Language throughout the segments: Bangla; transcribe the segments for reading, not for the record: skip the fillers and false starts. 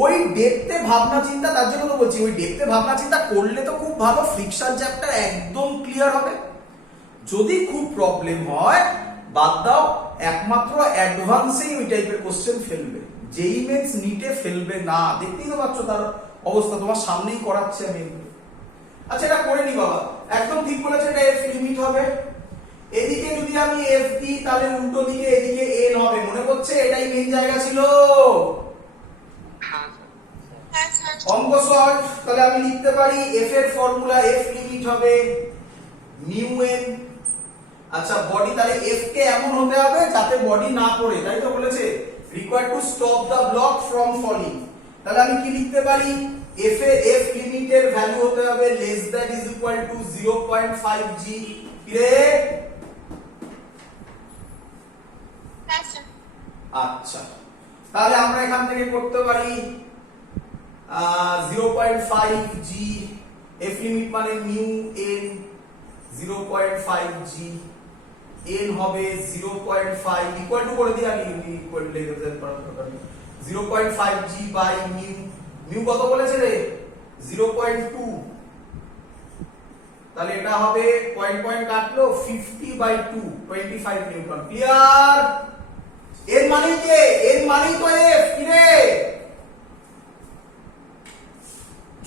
ওই ডেপথে ভাবনা চিন্তা, তার জন্য তো বলছি ওই ডেপথে ভাবনা চিন্তা করলে তো খুব ভালো, ফ্রিকশন চ্যাপ্টার একদম ক্লিয়ার হবে। যদি খুব প্রবলেম হয় বাদ দাও, একমাত্র অ্যাডভান্সেই ওই টাইপের কোশ্চেন ফেলবে, যেই মেন্স নিটে ফেলবে না। দেখতেই তো পাচ্ছ তার অবস্থা, তোমার সামনেই করাচ্ছে আমি। আচ্ছা এটা করে নি বাবা, একদম ঠিক বলেছে, এটা এফ লিমিট হবে। এদিকে যদি আমি এফ দিই তাহলে উল্টো দিকে এদিকে এন হবে, মনে করছে এটাই মেন জায়গা ছিল। অঙ্ক সলভ, তাহলে আমি লিখতে পারি এফ এর ফর্মুলা, এফ লিমিট হবে মিউ এন। আচ্ছা বডি, তাহলে এফ কে এমন হতে হবে যাতে বডি না পড়ে, তাই তো বলেছে required to stop the block from falling. তাহলে আমি কি লিখতে পারি, এফ এর এফ লিমিটের ভ্যালু হতে হবে less than is equal two 0.5 জি। রে আচ্ছা, তাহলে আমরা এখান থেকে করতে পারি 0.5 জি, এফ লিমিট মানে মিউ এন 0.5 জি, এন হবে 0.5 ইকুয়াল টু করে দিই আমি, ইকুয়াল টু লিখে দিতে পারবো 0.5 জি বাই মিউ। মিউ কত বলেছে রে, 0.2, তাহলে এটা হবে পয়েন্ট পয়েন্ট কাটলো 50/2, 25 নিউটন। ক্লিয়ার? এর মানে কি, এর মানে তো এফ। কি রে,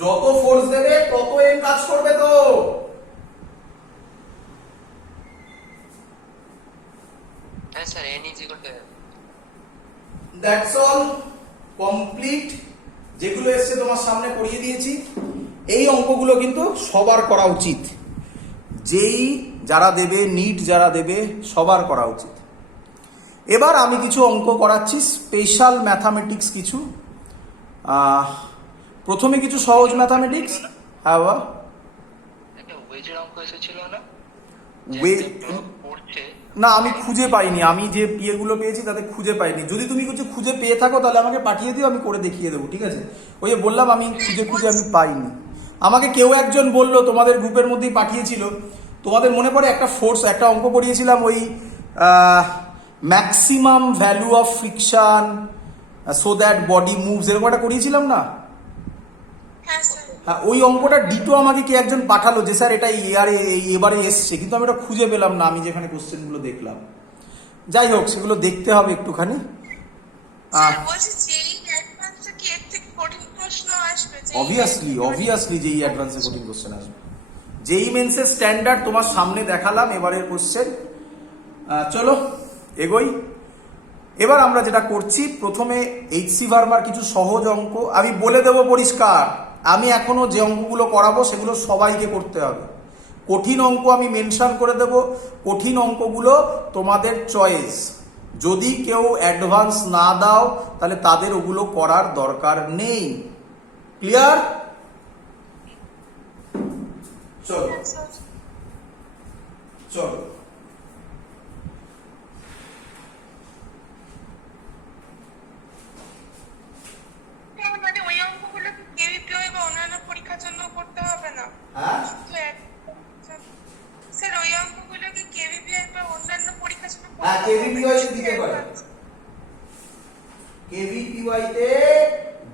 যত ফোর্স দেবে তত এন কাজ করবে তো। হ্যাঁ sir, N is equal two, that's all, complete. যেগুলো এসছে তোমার সামনে করিয়ে দিয়েছি। এই অঙ্কগুলো কিন্তু সবার করা উচিত, যেই যারা দেবে, নিট যারা দেবে সবার করা উচিত। এবার আমি কিছু অঙ্ক করাচ্ছি, স্পেশাল ম্যাথামেটিক্স কিছু। প্রথমে কিছু সহজ ম্যাথামেটিক্স। হ্যাঁ বাবা, একটা ওয়েজের অঙ্ক এসেছিল না, পড়ছে না আমি খুঁজে পাইনি, আমি যে পিএগুলো পেয়েছি তাতে খুঁজে পাইনি। যদি তুমি কিছু খুঁজে পেয়ে থাকো তাহলে আমাকে পাঠিয়ে দিও, আমি করে দেখিয়ে দেবো, ঠিক আছে? ওই যে বললাম আমি খুঁজে আমি পাইনি। আমাকে কেউ একজন বললো, তোমাদের গ্রুপের মধ্যেই পাঠিয়েছিল, তোমাদের মনে পড়ে একটা ফোর্স, একটা অঙ্ক করিয়েছিলাম ওই maximum value of friction so that body moves, এরকম একটা করিয়েছিলাম না? হ্যাঁ, ওই অঙ্কটা ডিটো আমাকে কে একজন পাঠালো যে স্যার এটা এবারে এসছে, কিন্তু আমি ওটা খুঁজে পেলাম না, আমি যেখানে কোশ্চেনগুলো দেখলাম। যাই হোক, সেগুলো দেখতে হবে একটুখানি। অবভিয়াসলি যেই অ্যাডভান্সে কঠিন কোশ্চেন আসবে। যেই মেন্সের স্ট্যান্ডার্ড তোমার সামনে দেখালাম এবারের কোশ্চেন। চলো এগোই। এবার আমরা যেটা করছি, প্রথমে এইচসি ভার্মার কিছু সহজ অঙ্ক আমি বলে দেবো পরিষ্কার। আমি এখনো যে অঙ্কগুলো করাবো সেগুলো সবাইকে করতে হবে। কঠিন অঙ্ক আমি মেনশন করে দেব, কঠিন অঙ্কগুলো তোমাদের চয়েস। যদি কেউ অ্যাডভান্স না দাও তাহলে তাদের ওগুলো করার দরকার নেই। ক্লিয়ার? চলো চলো,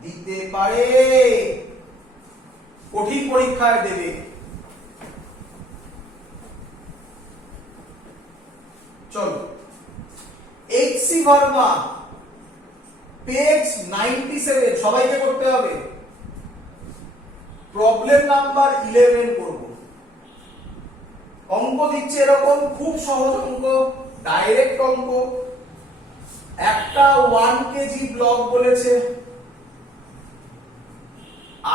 দিতে পারে, কঠিন পরীক্ষায় দেবে। চলো, এইচসি ভার্মা পেজ 97 সবাইকে করতে হবে। প্রবলেম নাম্বার 11 করব। অঙ্ক দিচ্ছে এরকম, খুব সহজ অঙ্ক, ডাইরেক্ট অঙ্ক। একটা 1 কেজি ব্লক বলেছে,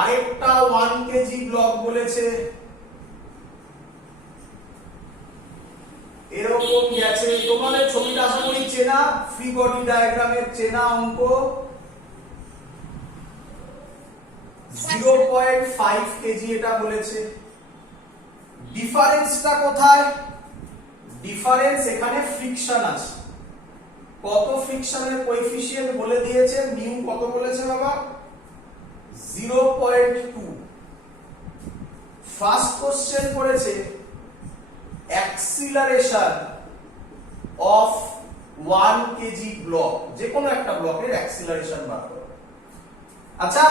আরেকটা 1 কেজি ব্লক বলেছে, এরকম গেছে। তোমাদের ছবিটা আশা করি চেনা, ফ্রি বডি ডায়াগ্রামের চেনা অঙ্ক। 0.5 কেজি এটা বলেছে। ডিফারেন্সটা কোথায়? ডিফারেন্স এখানে ফ্রিকশন আছে। কত ফ্রিকশনের কোএফিসিয়েন্ট বলে দিয়েছে, মিউ কত বলেছে বাবা? 0.2। ফার্স্ট কোশ্চেন করেছে অ্যাক্সিলারেশন অফ 1 কেজি ব্লক, যে কোনো একটা ব্লকের অ্যাক্সিলারেশন বার করো। আচ্ছা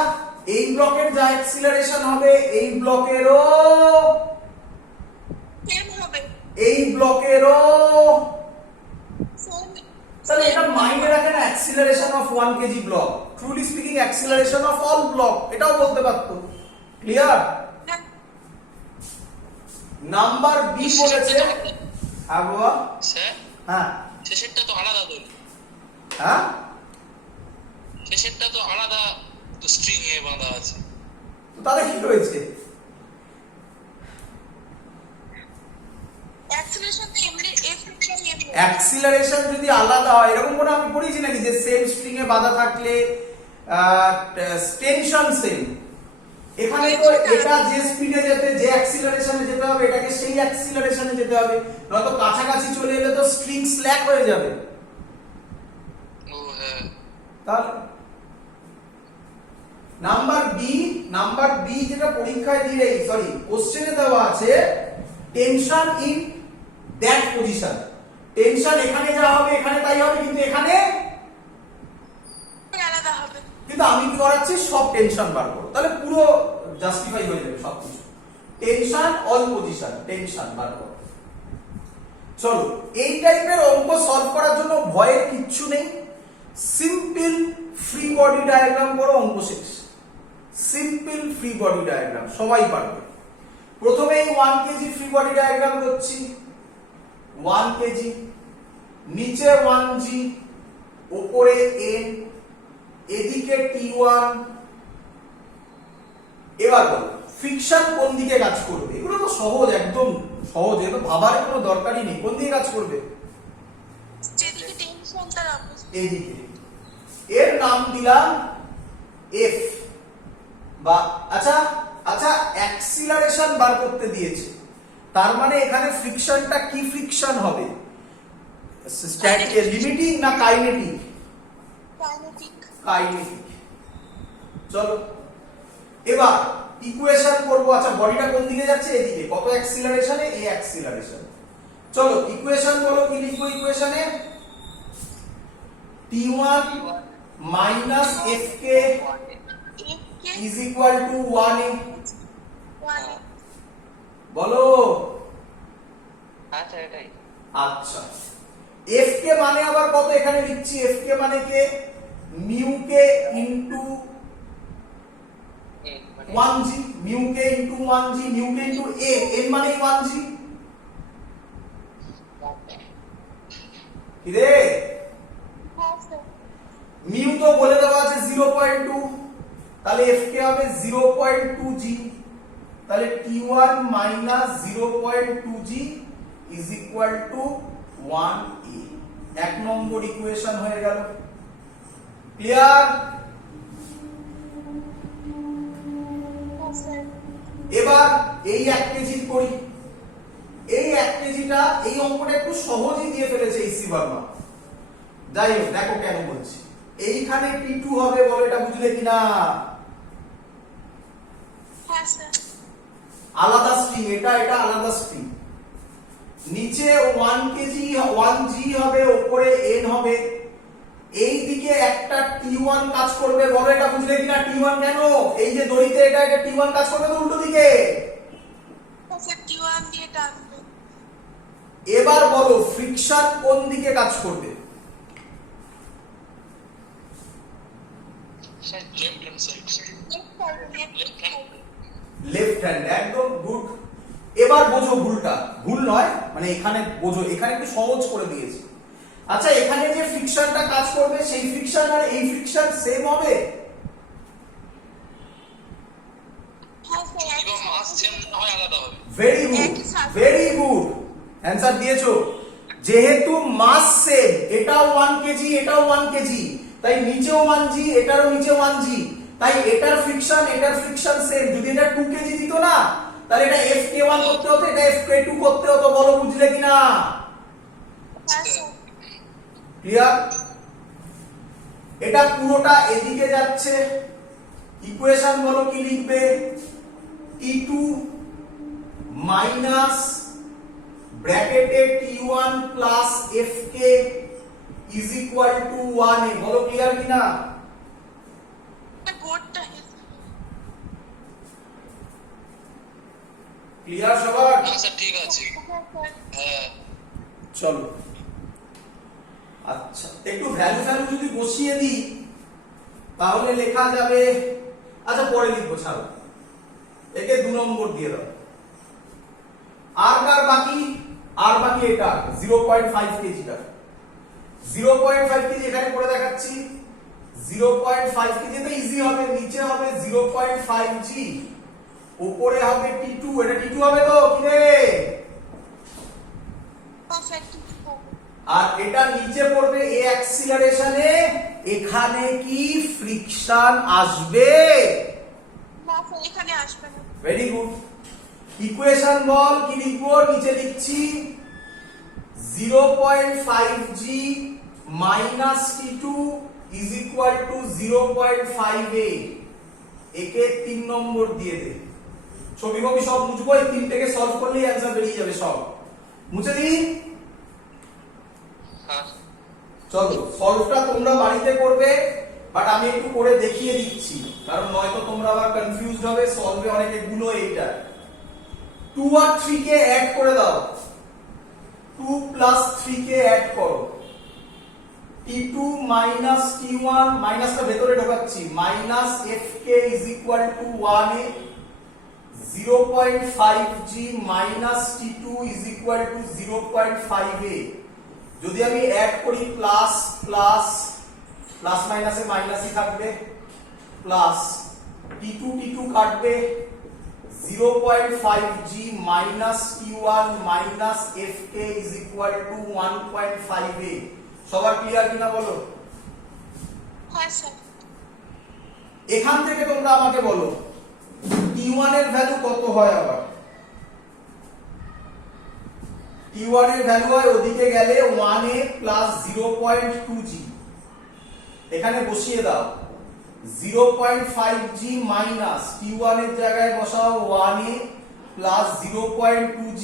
এই ব্লকের যা অ্যাক্সিলারেশন হবে এই ব্লকেরও সেম হবে। এই ব্লকেরও, সেম। তাহলে এটা মাইন্ডে রাখেন acceleration of 1 KG block, truly speaking acceleration of all block, এটাও বলতে পারতো। ক্লিয়ার? হ্যাঁ। নাম্বার বি বলেছে হ্যাঁ বাবা স্যার হ্যাঁ শেষেরটা তো আলাদা তো, হ্যাঁ শেষেরটা তো আলাদা, তো স্ট্রিং এ বাঁধা আছে। তো তাহলে কি হয়েছে? অ্যাক্সিলারেশন তো এমনি এ ফ্রিকশন এমনি। অ্যাক্সিলারেশন যদি আলাদা হয়, এরকম কোনো আমি পড়েছি নাকি যে সেম স্ট্রিং এ বাঁধা থাকলে টেনশন সেম? এখানে তো এটা যে স্পিডে যেতে, যে অ্যাক্সিলারেশনে যেতে হবে, এটাকে সেই অ্যাক্সিলারেশনে যেতে হবে, নয়তো কাছাকাছি চলে এলে তো স্ট্রিং স্ল্যাক হয়ে যাবে। ও হ্যাঁ, তাহলে নাম্বার বি যেটা পরীক্ষায় দিয়ে, সরি কোশ্চেনে দেওয়া আছে tension in that position. Tension এখানে যা হবে এখানে তাই হবে, কিন্তু এখানে আলাদা হবে। কিন্তু আমি কি করাচ্ছি, সব টেনশন বার করো, তাহলে পুরো জাস্টিফাই হয়ে যাবে সবকিছু। টেনশন অল পজিশন, টেনশন বার করো। চলো এই টাইপের অঙ্ক সলভ করার জন্য ভয়ের কিচ্ছু নেই, সিম্পল ফ্রি বডি ডায়াগ্রাম করো, অঙ্ক শেষ। সিম্পল ফ্রি বডি ডায়াগ্রাম সবাই পারবে। প্রথমে এই 1 কেজি ফ্রি বডি ডায়াগ্রাম করছি। 1 কেজি, নিচে 1g, উপরে n, এদিকে t1। এবার বলো ফ্রিকশন কোন দিকে কাজ করবে? এগুলো তো সহজ, একদম সহজ, এগুলো ভাবার কোনো দরকারই নেই। কোন দিকে কাজ করবে? যেদিকে টেনশন তার অপোজিট। এইদিকে। এর নাম দিলাম f বা আচ্ছা আচ্ছা অ্যাক্সিলারেশন বার করতে দিয়েছে, তার মানে এখানে ফ্রিকশনটা কি ফ্রিকশন হবে? লিমিটিং না কাইনেটিক? কাইনেটিক। কাইনেটিক। চলো এবার ইকুয়েশন করব। আচ্ছা বডিটা কোন দিকে যাচ্ছে? এদিকে। কত অ্যাক্সিলারেশনে? এই অ্যাক্সিলারেশন। চলো ইকুয়েশন বলো, কি লিখবো ইকুয়েশনে? t1 minus fk একে is equal to 1a। 1 বলো। আচ্ছা এটাই। আচ্ছা fk মানে আবার কত এখানে লিখছি? fk মানে কে? mu k into 1g, mu k into 1g, mu k into a, n মানে 1g। কি রে? হ্যাঁ স্যার। মিউ তো বলে দেওয়া আছে 0.2, তাহলে fk হবে 0.2g, তাহলে t1 minus 0.2g is equal to 1a। এক নম্বর ইকুয়েশন হয়ে গেল। ক্লিয়ার? হ্যাঁ স্যার। এবার এই 1 কেজি করি। এই 1 কেজিটা, এই অঙ্কটা একটু সহজই দিয়ে ফেলেছে ইসি বর্মা। যাই হোক দেখো কেন বলছি। এইখানে t2 হবে, বলো এটা বুঝলে কিনা? হ্যাঁ স্যার। আলাদা স্ট্রিং, এটা আলাদা স্ট্রিং। নিচে 1 কেজি 1g হবে, উপরে n হবে। এই দিকে একটা t1 কাজ করবে, বলো এটা বুঝলে কিনা? t1 কেন? এই যে দড়িতে এটা t1 কাজ করবে তো উল্টো দিকে। স্যার t1 দিয়ে টানবে। এবার বলো ফ্রিকশন কোন দিকে কাজ করবে? Sir left hand side. Left hand. Left hand, একদম গুড। এবার বোঝো ভুলটা, ভুল নয় মানে এখানে বোঝো, এখানে একটু সহজ করে দিয়েছি। আচ্ছা এখানে যে ফ্রিকশনটা কাজ করবে সেই ফ্রিকশন আর এই ফ্রিকশন সেম হবে? হ্যাঁ স্যার। এবং মাস চেঞ্জ না হয় আলাদা হবে। Very good, very good answer দিয়েছো। যেহেতু মাস সেম, এটাও 1 কেজি এটাও 1 কেজি, তাই নিচেও 1g এটারও নিচে 1g, তাই এটার ফ্রিকশন সেম। যদি এটা 2 কেজি দিত না, তাহলে এটা fk1 করতে হতো, এটা fk2 করতে হতো। বলো বুঝলে কিনা? হ্যাঁ স্যার। ক্লিয়ার? এটা পুরোটা এদিকে যাচ্ছে। ইকুয়েশন বলো কি লিখবে? t2 মাইনাস ব্র্যাকেটে t1 plus fk is equal to 1a। বলো ক্লিয়ার কিনা? বোর্ডটা ক্লিয়ার সবার? হ্যাঁ স্যার ঠিক আছে। হ্যাঁ স্যার হ্যাঁ চলো আচ্ছা, একটু ভ্যালু ভ্যালু যদি বসিয়ে দিই তাহলে লেখা যাবে। আচ্ছা পরে লিখবো, ছাড়ো, একে 2 নম্বর দিয়ে দাও। আর কার বাকি? আর বাকি এটা 0.5 কেজিটা। 0.5 কেজি এখানে করে দেখাচ্ছি। 0.5 কেজি তো ইজি হবে, নিচে হবে 0.5 জি, উপরে হবে T2। এটা T2 হবে তো কি রে? হ্যাঁ স্যার ঠিক হবে। আর এটা নিচে পড়বে এ অ্যাক্সিলারেশনে। এখানে কি ফ্রিকশন আসবে? না স্যার এখানে আসবে না। Very good. ইকুয়েশন বল, কি লিখবো? নিচে লিখছি 0.5g minus T2 is equal to 0.5a। একে 3 নম্বর দিয়ে দে। ছবি কবি সব মুছবো, এই 3টেকে সলভ করলেই অ্যান্সার বেরিয়ে যাবে সব। মুছে দিই। হ্যাঁ চলো সলভটা তোমরা বাড়িতে করবে, বাট আমি একটু করে দেখিয়ে দিচ্ছি, কারণ নয়তো তোমরা আবার কনফিউজড হবে। সলভে অনেকে গুলো এইটা 2 আর 3 কে অ্যাড করে দাও। 2 প্লাস 3 কে অ্যাড করো। T2 মাইনাস T1, মাইনাসটা ভেতরে ঢোকাচ্ছি, minus fk is equal to 1a। 0.5g minus T2 is equal to 0.5a। যদি আমি অ্যাড করি প্লাস প্লাস প্লাস মাইনাসে মাইনাসই থাকবে, প্লাস T2 T2 কাটবে, 0.5g minus T1 minus fk is equal two 1.5a। সবার ক্লিয়ার কিনা বলো? হ্যাঁ স্যার। এখান থেকে তোমরা আমাকে বলো T1 এর ভ্যালু কত হয়? আবার T1 এর ভ্যালু হয় ওদিকে গেলে 1a প্লাস 0.2g। এখানে বসিয়ে দাও 0.5g মাইনাস T1 এর জায়গায় বসাও 1a plus 0.2g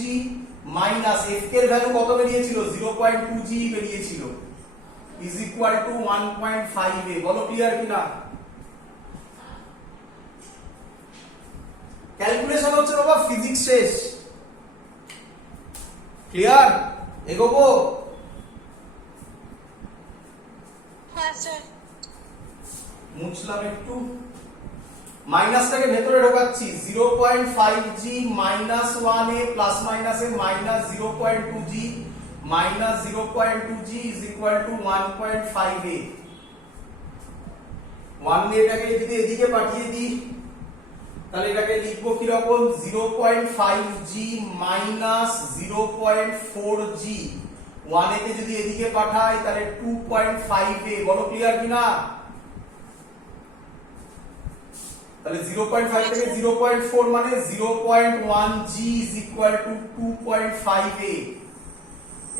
minus f এর ভ্যালু কত বেরিয়েছিল? 0.2g বেরিয়েছিল, ইজ ইকুয়াল টু 1.5a। বলো ক্লিয়ার কিনা? ক্যালকুলেশন হচ্ছে বাবা ফিজিক্স শেষ। ক্লিয়ার? এগোবো? হ্যাঁ স্যার। মুছলাম একটু, মাইনাসটাকে ভেতরে ঢোকাচ্ছি। 0.5g মাইনাস 1a প্লাস মাইনাসে minus 0.2g minus 0.2g is equal two 1.5a। 1a-টাকে যদি এদিকে পাঠিয়ে দিই তাহলে এটাকে লিখবো কি রকম? 0.5g minus 0.4g। 1a কে যদি এদিকে পাঠাই তাহলে 2.5a। বলো ক্লিয়ার কিনা? তাহলে 0.5 থেকে 0.4 মানে 0.1g is equal to 2.5a।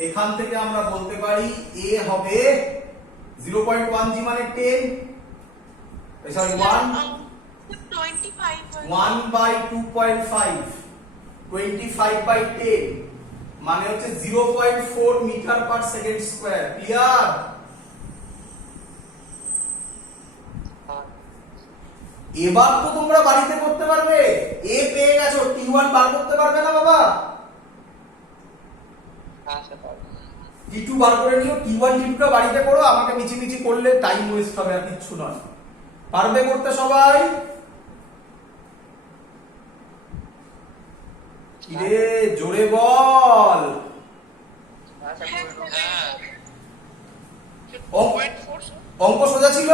এখান থেকে আমরা বলতে পারি a হবে 0.1g মানে 10, সরি 1 by 2.5, 25 by 10 মানে হচ্ছে 0.4 meter per second square. Clear? এবার তো তোমরা বাড়িতে করতে পারবে। এ পেয়ে গেছো, T1 বার করতে পারবে না বাবা? T2 বার করে নিও। T1 T2 বাড়িতে করো, আমাকে মিছি করলে টাইম ওয়েস্ট হবে, আর কিচ্ছু নয়। পারবে করতে সবাই? কিরে জোরে বল। অঙ্ক সোজা ছিল,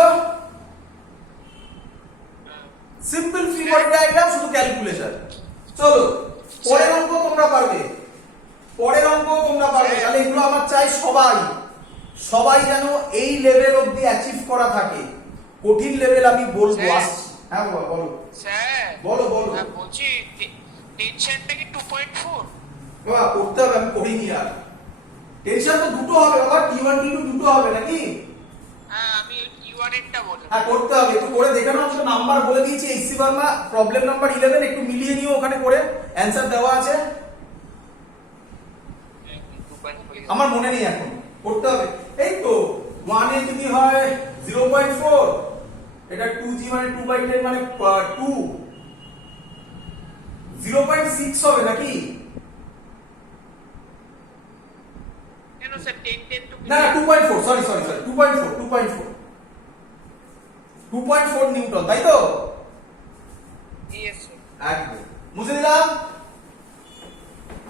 সিম্পল ফ্রি বডি ডায়াগ্রাম, শুধু ক্যালকুলেশন। চলো পরের অঙ্ক তোমরা পারবে, পরের অঙ্ক তোমরা পারবে। তাহলে এগুলো আমার চাই সবাই যেন এই লেভেল অবধি অ্যাচিভ করা থাকে। কঠিন লেভেল আমি বলবো, আসছি। হ্যাঁ বাবা বলো স্যার। বলো বলো। হ্যাঁ বলছি টেনশনটা কি 2.4? বাবা করতে হবে, আমি করিনি আর। টেনশন তো দুটো হবে বাবা, T1 T2 দুটো হবে নাকি? হ্যাঁ আমি T1 এরটা বলছি। হ্যাঁ করতে হবে, একটু করে দেখে নাও। তো নাম্বার বলে দিয়েছি, এইচসি বার্মা প্রবলেম নাম্বার 11, একটু মিলিয়ে নিও, ওখানে করে অ্যানসার দেওয়া আছে। আমার মনে নেই এখন, করতে হবে। এই তো 1 এ যদি হয় 0.4, এটা 2g মানে 2/10 মানে 2, 0.6 হবে নাকি? কেন স্যার 10 টু না 2.4, সরি 2.4 নিউটন, তাই তো? Yes sir. একদম মুছে দিলাম।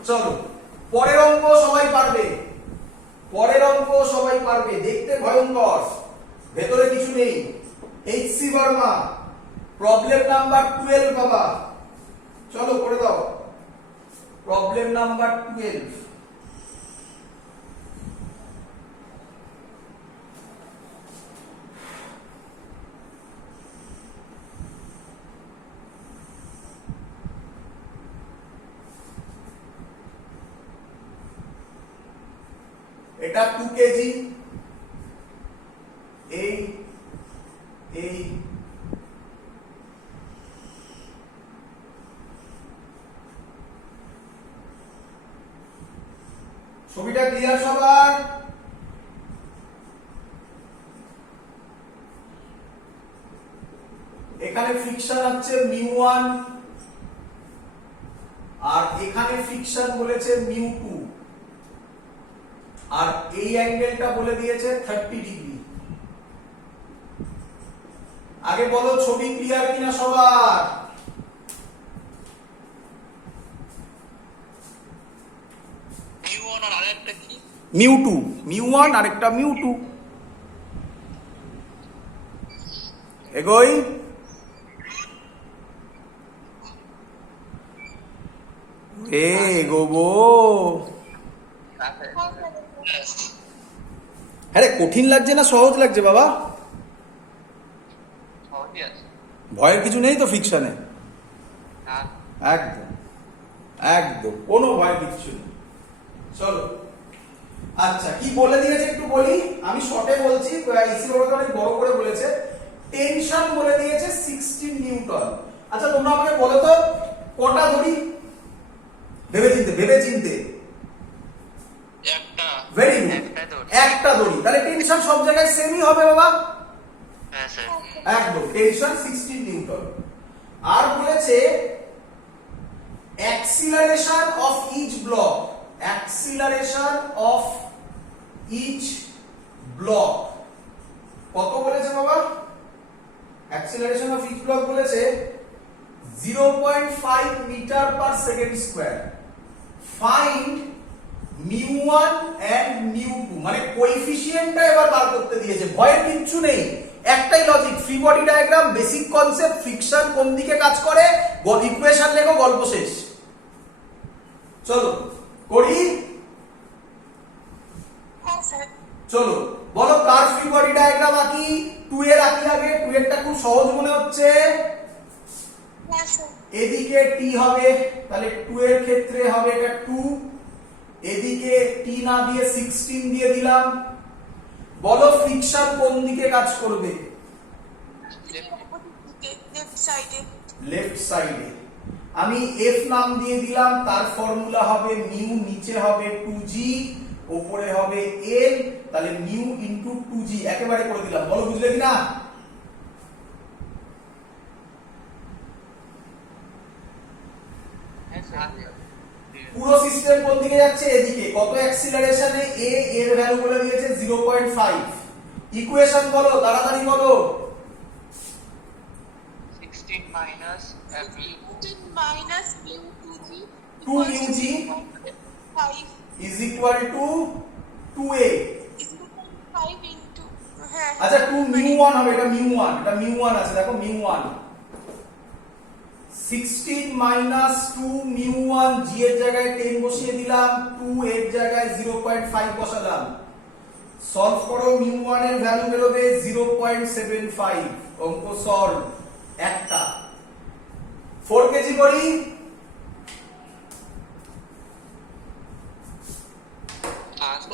চলো পরের অঙ্ক সবাই পারবে, দেখতে ভয়ঙ্কর, ভেতরে কিছু নেই। এইচসি বর্মা, প্রবলেম নাম্বার 12 বাবা, চলো করে দাও। Problem number 12। এটা 2 কেজি, এই ছবিটা ক্লিয়ার সবার? এখানে ফ্রিকশন হচ্ছে μ1 আর এখানে ফ্রিকশন বলেছে μ2 আর এই অ্যাঙ্গেলটা বলে দিয়েছে 30 ডিগ্রি। আগে বলো ছবি ক্লিয়ার কিনা সবার? মিউ1 আর আরেকটা কি? μ1 আর একটা μ2। এগোই। এগোবো। আরে কঠিন লাগছে না সহজ লাগছে বাবা? সহজই আছে। ভয়ের কিছু নেই তো ফিকশনে? না একদম কোনো ভয় কিচ্ছু নেই। চলো আচ্ছা কি বলে দিয়েছে একটু বলি, আমি শর্টে বলছি, ইসি বাবা অনেক বড় করে বলেছে। টেনশন বলে দিয়েছে 16 নিউটন। আচ্ছা তোমরা আমাকে বলো তো কটা দড়ি? ভেবে চিনতে একটা। ভেরি গুড, একটা দড়ি। তাহলে টেনশন সব জায়গায় সেমই হবে বাবা। হ্যাঁ স্যার। একদম টেনশন 16 নিউটন। আর বলেছে অ্যাক্সিলারেশন অফ ইচ ব্লক, কত বলেছে বাবা? অ্যাক্সিলারেশন অফ ইচ ব্লক বলেছে 0.5 metre per second square. Find μ1 and μ2, মানে কোএফিসিয়েন্টটা এবার বার করতে দিয়েছে। ভয়ের কিচ্ছু নেই, একটাই logic, free body diagram, basic concept, friction কোন দিকে কাজ করে, ইকুয়েশন লেখো, গল্প শেষ। চলো করি। হ্যাঁ স্যার। চলো বলো কার ফ্রি বডি ডায়াগ্রাম আঁকি? 2 এর আঁকি আগে। 2 এরটা খুব সহজ মনে হচ্ছে। হ্যাঁ স্যার। এদিকে t হবে, তাহলে 2 এর ক্ষেত্রে হবে এটা 2, এদিকে t না দিয়ে 16 দিয়ে দিলাম। বলো ফ্রিকশন কোন দিকে কাজ করবে? লেফট সাইডে। লেফট সাইডে। আমি f নাম দিয়ে দিলাম, তার ফর্মুলা হবে মিউ, নিচে হবে 2g, উপরে হবে l, তাহলে মিউ ইনটু 2g একেবারে করে দিলাম। বলো বুঝলে কিনা? পুরো সিস্টেম কোন দিকে যাচ্ছে? এদিকে। কত অ্যাক্সিলারেশনে? a এর ভ্যালু বলে দিয়েছে 0.5। ইকুয়েশন বলো, তাড়াতাড়ি বলো। 16 minus minus mu 2g 2 mu g 5 is equal to 2a। is equal to 5 into হ্যাঁ। আচ্ছা 2 mu1 হবে, এটা mu1 আছে, দেখো mu1। 16 minus 2 mu1, g এর জায়গায় 10 বসিয়ে দিলাম, 2 এর জায়গায় 0.5 বসালাম। সলভ করো, mu1 এর ভ্যালু বেরোবে 0.75। অঙ্ক সলভ। একটা 4 কেজি করি।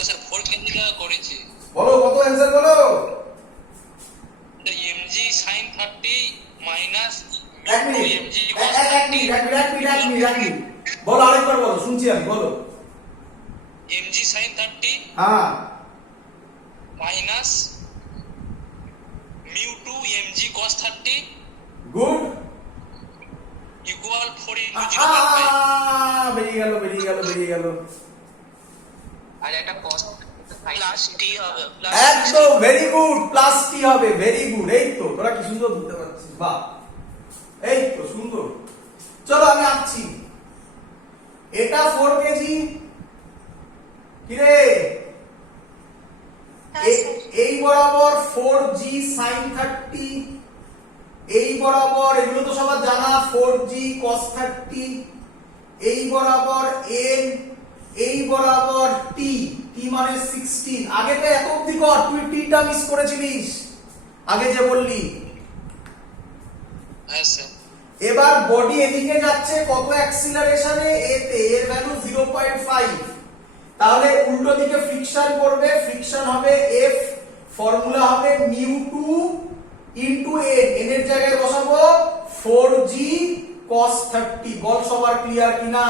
স্যার 4 কেজিটা করেছি। বলো কত অ্যানসার বলো। mg sin 30 মাইনাস এক মিনিট, mg এক মিনিট। বলো আরেকবার বলো, শুনছি আমি, বলো। mg sin 30 হ্যাঁ minus mu 2 mg cos 30 good. equal 4 into 0.5 বেরিয়ে গেল। আর একটা কস প্লাস টি হবে একদম ভেরি গুড, প্লাস টি হবে, ভেরি গুড। এই তো তোরা কি সুন্দর বুঝতে পারছিস, বাহ, এই তো সুন্দর। চলো আমি আঁকছি। এটা 4 কেজি, কি রে? এই বরাবর 4g sin 30, এই বরাবর, এগুলো তো সবার জানা, 4g cos 30, এই বরাবর n, এই বরাবর t, t মানে 16। আগে তো এত অবধি কর, তুই t টা মিস করেছিলিস আগে যে বললি। হ্যাঁ স্যার। এবার বডি এদিকে যাচ্ছে কত অ্যাক্সিলারেশনে? a তে, এর ভ্যালু 0.5। তাহলে উল্টো দিকে ফ্রিকশন করবে, ফ্রিকশন হবে f, ফর্মুলা হবে μ2 ইনটু n, n এর জায়গায় বসাবো 4g cos 30। বল সবার ক্লিয়ার কিনা?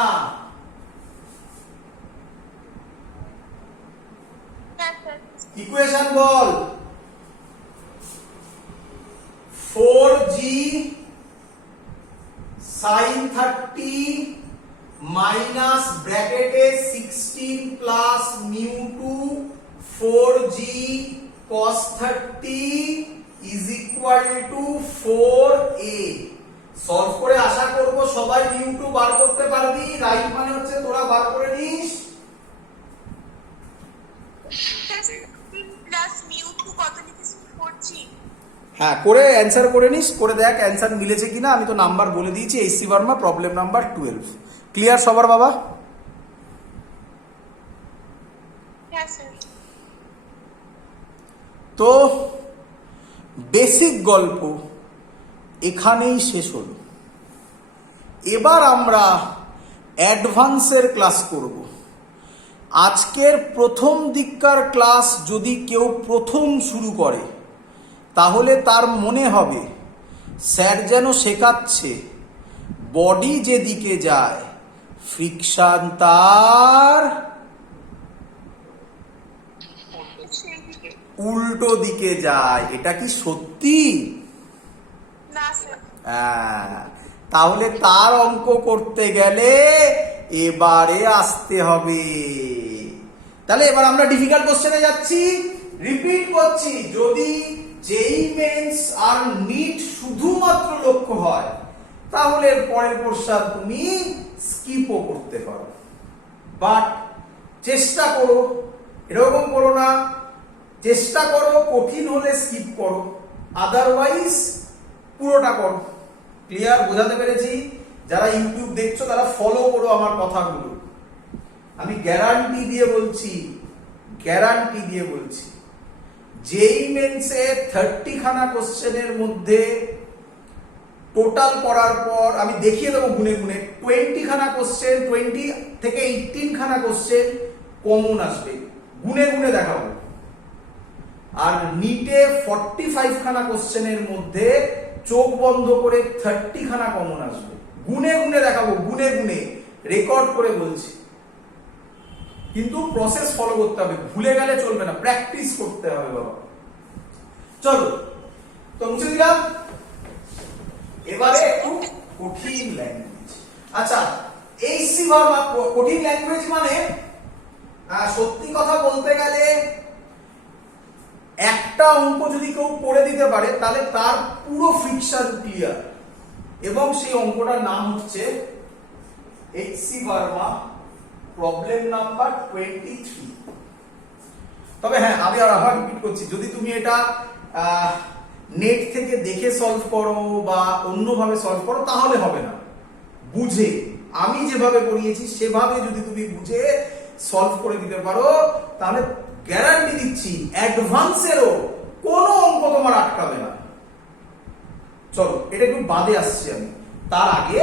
হ্যাঁ স্যার। ইকুয়েশন বল। 4g sin 30 মাইনাস ব্র্যাকেটে 16 plus μ2 4g cos 30 is equal to 4a। Solve করে আশা করব সবাই μ2 বার করতে পারবি। রাইট মানে হচ্ছে তোরা বার করে নিস। প্লাস μ2 কত লিখেছি? 4g। হ্যাঁ, করে অ্যানসার করে নিস, করে দেখ অ্যানসার মিলেছে কিনা। আমি তো নাম্বার বলে দিয়েছি, HC Verma, problem number 12। Clear সবার বাবা? হ্যাঁ স্যার। তো বেসিক গল্প এখানেই শেষ হলো। এবার আমরা অ্যাডভান্সের ক্লাস করব। আজকের প্রথম দিককার ক্লাস যদি কেউ প্রথম শুরু করে তাহলে তার মনে হবে স্যার যেন শেখাচ্ছে বডি যেদিকে যায় ফ্রিকশন তার উল্টো দিকে যায়। এটা কি সত্যি? না স্যার। তাহলে তার অঙ্ক করতে গেলে এবারে আসতে হবে। তাহলে এবার আমরা ডিফিকাল্ট কোশ্চেনে যাচ্ছি। রিপিট করছি, যদি যেই মেন্স আর নিট শুধুমাত্র লক্ষ্য হয় তাহলে পরের প্রশ্ন তুমি স্কিপও করতে পারো, বাট চেষ্টা করো, এরকম করো না, চেষ্টা করো, কঠিন হলে স্কিপ করো, আদারওয়াইজ পুরোটা করো। ক্লিয়ার? বোঝাতে পেরেছি? যারা ইউটিউব দেখছো তারা ফলো করো আমার কথাগুলো। আমি গ্যারান্টি দিয়ে বলছি, গ্যারান্টি দিয়ে বলছি, যেই মেন্সে 30 খানা কোশ্চেনের মধ্যে টোটাল করার পর আমি দেখিয়ে দেবো গুনে গুনে 20 খানা কোশ্চেন, 20 থেকে 18 খানা কোশ্চেন কমন আসবে, গুনে গুনে দেখাবো। আর নিটে 45 খানা কোশ্চেনের মধ্যে চোখ বন্ধ করে 30 খানা কমন আসবে, গুনে গুনে দেখাবো, গুনে গুনে রেকর্ড করে বলছি। কিন্তু প্রসেস ফলো করতে হবে, ভুলে গেলে চলবে না, প্র্যাকটিস করতে হবে বাবা। চলো তো মুছে দিলাম। এবারে একটু কঠিন ল্যাঙ্গুয়েজ। আচ্ছা, এইচসি ভার্মা কঠিন ল্যাঙ্গুয়েজ মানে সত্যি কথা বলতে গেলে একটা অঙ্ক যদি কেউ করে দিতে পারে তাহলে তার পুরো ফ্রিকশন ক্লিয়ার, এবং সেই অঙ্কটার নাম হচ্ছে এইচসি ভার্মা প্রবলেম নাম্বার 23। তবে হ্যাঁ, আমি আবার রিপিট করছি, যদি তুমি এটা নেট থেকে দেখে সলভ করো বা অন্যভাবে সলভ করো তাহলে হবে না। বুঝে, আমি যেভাবে করিয়েছি সেভাবে যদি তুমি বুঝে সলভ করে দিতে পারো তাহলে গ্যারান্টি দিচ্ছি অ্যাডভান্সেরও কোনো অঙ্ক তোমার আটকাবে না। চলো এটা একটু বাদে আসছি আমি, তার আগে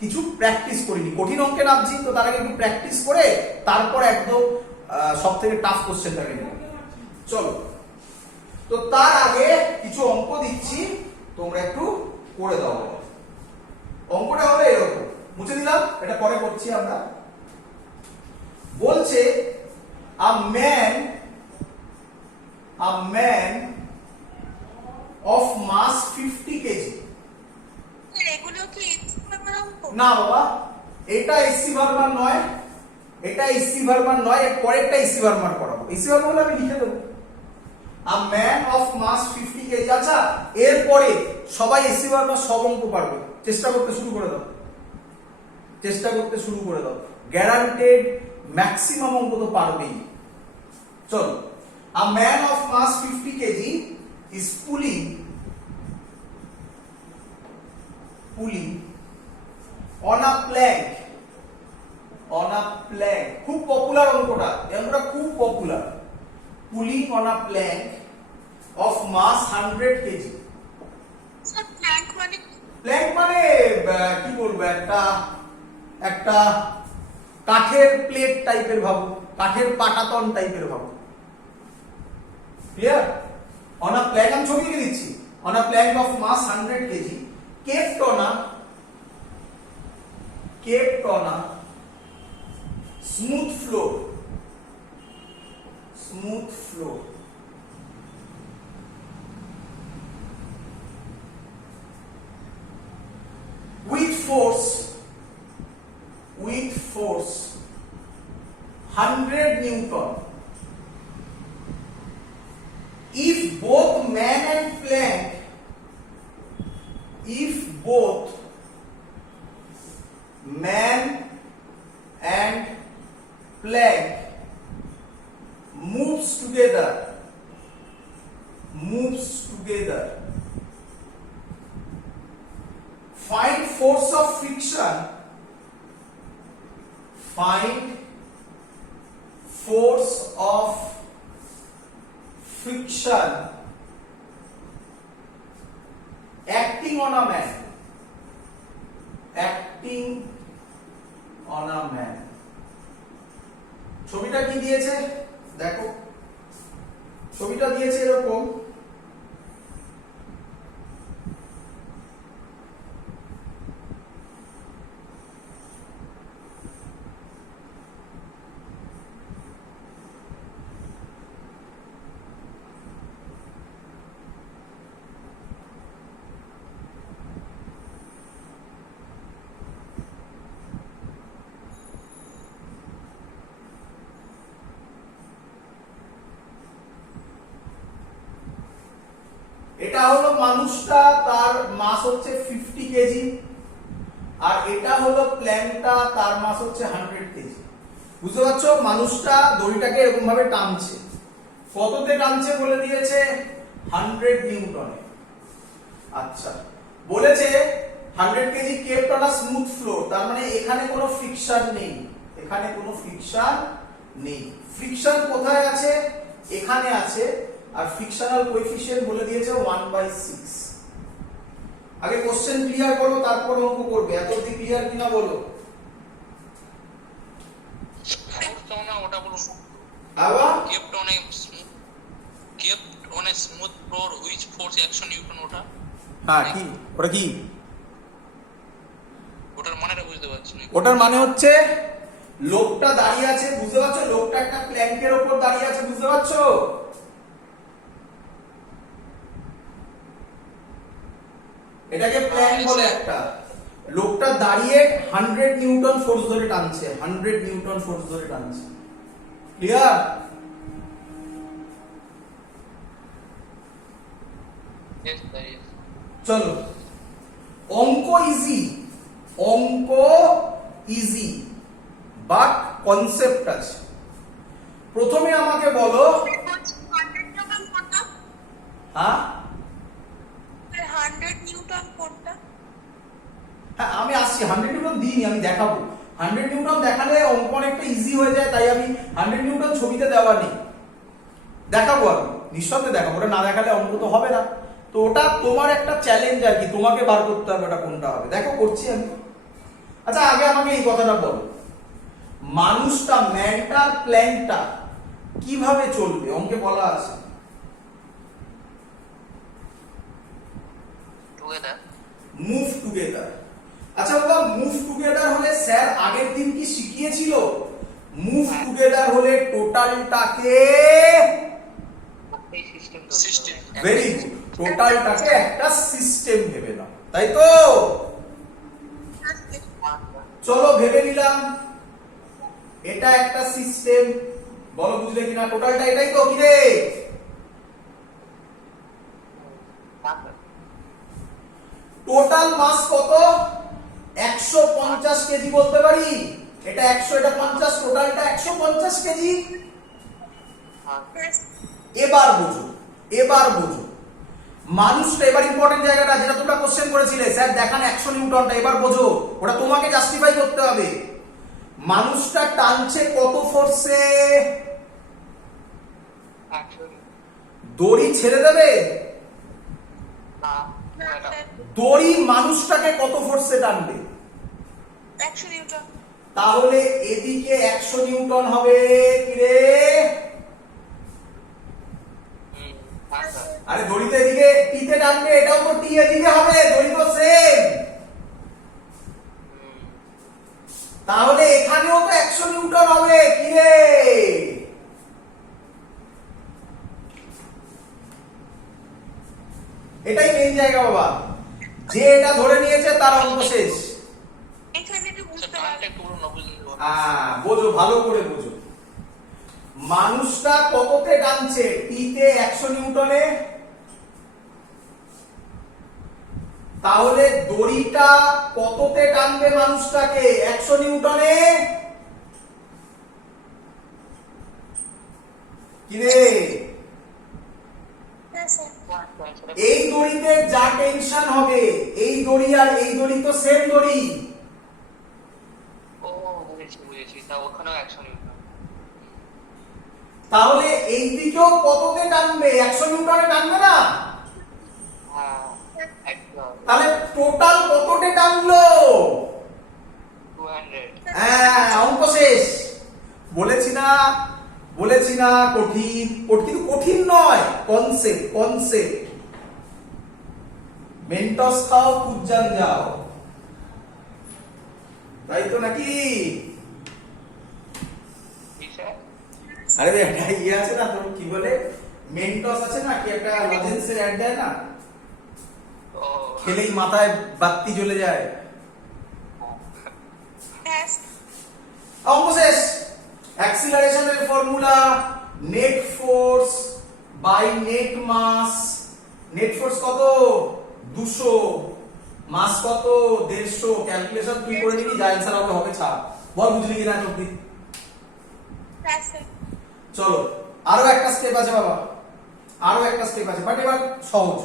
কিছু প্র্যাকটিস করিনি, কঠিন অঙ্কে নামছি তো তার আগে একটু প্র্যাকটিস করে তারপর একদম সব থেকে টাফ কোশ্চেনটাকে নেব। চলো, তো তার আগে কিছু অঙ্ক দিচ্ছি, তোমরা একটু করে দাও। অঙ্কটা হবে এরকম, মুছে দিলাম, এটা পরে করছি আমরা। বলছে a man of mass 50 kg। এগুলো কি এইচসি ভার্মার অঙ্ক? না বাবা, এটা এসসি ভার্মান নয়, এটা এসসি ভার্মান নয়, এর পরেরটা এসসি ভার্মান করাবো। এসসি ভার্মান আমি লিখে দেবো, a man of mass 50 KG. আচ্ছা, এরপরে সবাই এসসি ভার্মান সব অঙ্ক পারবে, চেষ্টা করতে শুরু করে দাও, চেষ্টা করতে শুরু করে দাও, গ্যারান্টেড ম্যাক্সিমাম অঙ্ক তো পারবেই। চলো, a man of mass 50 KG is pulling on a plank, খুব পপুলার অঙ্কটা, অঙ্কটা খুব popular. Pulling on a plank of mass 100 KG. Sir plank মানে প্ল্যাঙ্ক মানে কি বলবো, একটা একটা কাঠের প্লেট টাইপের ভাবো, কাঠের পাটাতন টাইপের ভাবো। ক্লিয়ার? অন আ প্ল্যাঙ্ক, আমি ছবি লিখে দিচ্ছি, on a plank of mass 100 KG kept on a smooth floor, with force 100 Newton. If both man and plank moves together, find force of friction, acting on a man, ছবিটা কি দিয়েছে দেখো, ছবিটা দিয়েছে এরকম, এটা হলো মানুষটা, তার মাস হচ্ছে 50 কেজি, আর এটা হলো প্ল্যাঙ্কটা, তার মাস হচ্ছে 100 কেজি। বুঝতে পারছো? মানুষটা দড়িটাকে এরকম ভাবে টানছে, কততে টানছে বলে দিয়েছে 100 নিউটনে। আচ্ছা, বলেছে 100 KG kept on a smooth floor, তার মানে এখানে কোনো ফ্রিকশন নেই, ফ্রিকশন কোথায় আছে? এখানে আছে, আর ফ্রিকশনাল কোএফিসিয়েন্ট বলে দিয়েছে 1/6। আগে কোশ্চেন ক্লিয়ার করো, তারপর অঙ্ক করবে। এত অবধি ক্লিয়ার কিনা বলো? ওটা বলুন। আবার kept on a smooth floor which force action Newton, ওটা হ্যাঁ, কি ওটা কি? ওটার মানেটা বুঝতে পারছি না। ওটার মানে হচ্ছে লোকটা দাঁড়িয়ে আছে, বুঝতে পারছো? লোকটা একটা প্ল্যাঙ্কের উপর দাঁড়িয়ে আছে, বুঝতে পারছো? এটাকে প্ল্যাঙ্ক বলে। একটা লোকটা দাঁড়িয়ে 100 নিউটন ফোর্স ধরে টানছে, ক্লিয়ার? Yes, that is. চলো, অঙ্ক ইজি বাট কনসেপ্ট আছে। প্রথমে আমাকে বলো, 100 নিউটন কোনটা? হ্যাঁ 100 নিউটন কোনটা? হ্যাঁ আমি আসছি, 100 নিউটন দিইনি, আমি দেখাবো। 100 নিউটন দেখালে অঙ্ক অনেকটা ইজি হয়ে যায়, তাই আমি 100 নিউটন ছবিতে দেওয়া নেই, দেখাবো আমি নিঃসন্দেহে দেখাবো। ওটা না দেখালে অঙ্ক তো হবে না, তো ওটা তোমার একটা চ্যালেঞ্জ আর কি, তোমাকে বার করতে হবে ওটা কোনটা হবে। দেখো করছি আমি। আচ্ছা, আগে আমাকে এই কথাটা বলো, মানুষটা, ম্যানটা, প্ল্যাঙ্কটা কিভাবে চলবে? অঙ্কে বলা আছে মুভ টুগেদার। আচ্ছা বাবা, মুভ টুগেদার হলে স্যার আগের দিন কি শিখিয়েছিল? মুভ টুগেদার হলে টোটালটাকে, ভেরি গুড, টোটালটাকে একটা সিস্টেম ভেবে নাও, তাই তো? চলো ভেবে নিলাম এটা একটা সিস্টেম, বলো বুঝলে কিনা? টোটালটা এটাই তো কি রে? টোটাল মাস কত? 150 কেজি বলতে পারি। এটা 100, এটা 50, টোটালটা 150 কেজি। Yes. এবার বোঝো, এবার বোঝো মানুষটা, এবার ইম্পর্টেন্ট জায়গাটা যেটা তোমরা কোশ্চেন করেছিলে, স্যার দেখান 100 নিউটনটা। এবার বোঝো, ওটা তোমাকে জাস্টিফাই করতে হবে। মানুষটা টানছে কত ফোর্সে? দড়ি ছেড়ে দেবে? না, স্যার। দড়ি মানুষটাকে কত ফোর্সে টানবে? 100 নিউটন। তাহলে এদিকে 100 নিউটন হবে কি রে? আরে দড়িতে এদিকে টিতে টানবে, এটাও তো টি এদিকে হবে, দড়ি তো সেম। তাহলে এখানেও তো 100 নিউটন হবে কি রে? এটাই মেইন জায়গা বাবা, যে এটা ধরে নিয়েছে তার অঙ্ক শেষ। এখানে একটু বুঝতে টানটা পারলাম। একটু পুরো না বুঝলে বোঝো, ভালো করে বোঝো। মানুষটা কততে টানছে? টিতে 100 নিউটনে। তাহলে দড়িটা কততে টানবে মানুষটাকে? 100 নিউটনে। কি রে? হ্যাঁ, স্যার। এই দড়িতে যা টেনশন হবে, এই দড়ি আর এই দড়ি তো সেম দড়ি। ও বুঝেছি বুঝেছি, তা ওখানেও 100 নিউটন। তাহলে এই দিকেও কততে টানবে? 100 নিউটনে টানবে না? হ্যাঁ একদম তাহলে টোটাল কততে টানলো? 200। হ্যাঁ, অঙ্ক শেষ। বলেছি না, বলেছি না কঠিন। কিন্তু কঠিন নয়, কনসেপ্ট, কনসেপ্ট। মেন্টস খাও, কুজ্জান যাও, তাই তো নাকি? কি স্যার? আরে একটা ইয়ে আছে না, তোর কি বলে, মেন্টস আছে না, কি একটা লজেন্সের অ্যাড দেয় না, ও খেলেই মাথায় বাতি জ্বলে যায়। হ্যাঁ, অঙ্ক শেষ। অ্যাক্সিলারেশনের formula net force by net mass. Net force কত? 200, মাস কত? 150। ক্যালকুলেশন তুই করে নিবি, যা অ্যান্সার হবে হবে, ছাড়। বল বুঝলি কিনা টপিক? হ্যাঁ, স্যার। চলো আরো একটা স্টেপ আছে বাবা, আরো একটা স্টেপ আছে, বাট এবার সহজ।